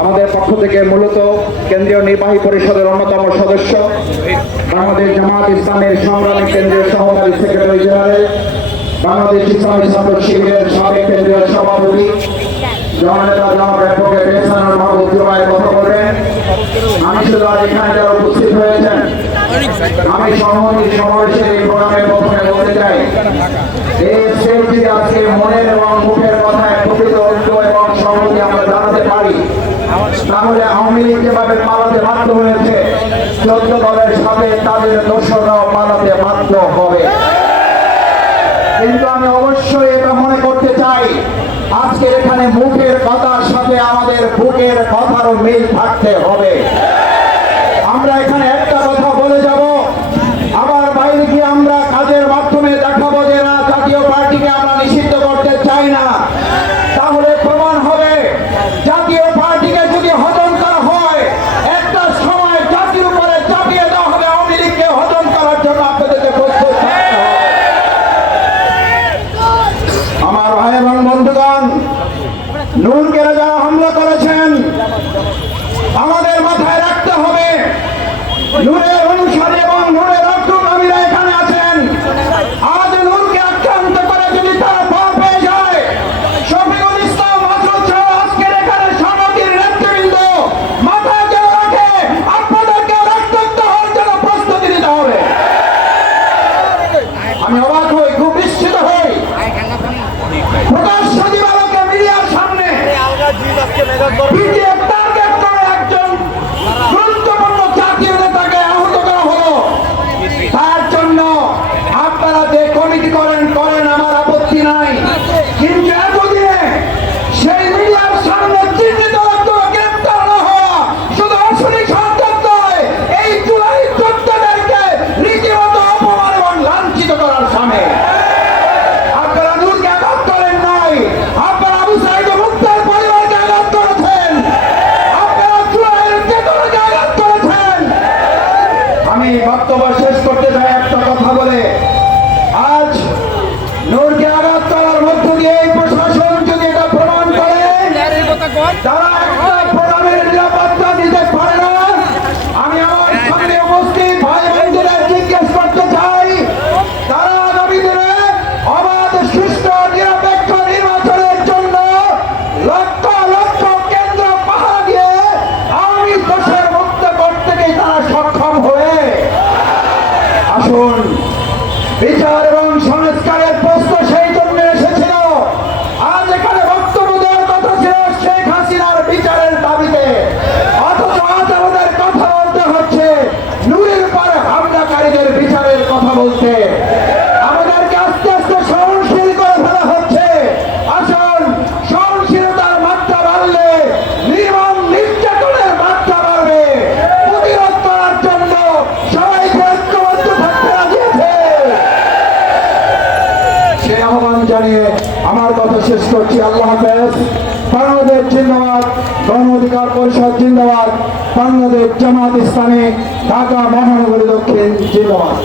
আমাদের পক্ষ থেকে মূলত কেন্দ্রীয় নির্বাহী পরিষদের অন্যতম সদস্য বাংলাদেশ জামাত ইসলামের সংগ্রামী কেন্দ্রীয় সহকারী সেক্রেটারি জেনারেল, বাংলাদেশ ইসলামী ছাত্র শিবিরের সাবেক কেন্দ্রীয় সভাপতি আমি উপস্থিত হয়েছেন সহমতি সমাবেশের এই প্রোগ্রামে প্রথমে বলতে চাই, এই আজকে মনের এবং মুখের কথায় প্রকৃত তাহলে আওয়ামী লীগ যেভাবে পালাতে বাধ্য হয়েছে। চৌদ্দ দলের সাথে তাদের দোষরাও পালাতে বাধ্য হবে। কিন্তু আমি অবশ্যই এটা মনে করতে চাই, আজকের এখানে মুখের কথার সাথে আমাদের বুকের কথারও মিল থাকতে হবে। আমরা এখানে নূরকে যারা হামলা করেছেন আমাদের মাথায় রাখতে হবে। নূরের করবে Salvador. আসুন। বিচার আহ্বান জানিয়ে আমার কথা শেষ করছি। আল্লাহ হাফেজ। বাংলাদেশ জিন্দাবাদ, গণ অধিকার পরিষদ জিন্দাবাদ, বাংলাদেশ জামাত ইসলামী, ঢাকা মহানগরী দক্ষিণ জিন্দাবাদ।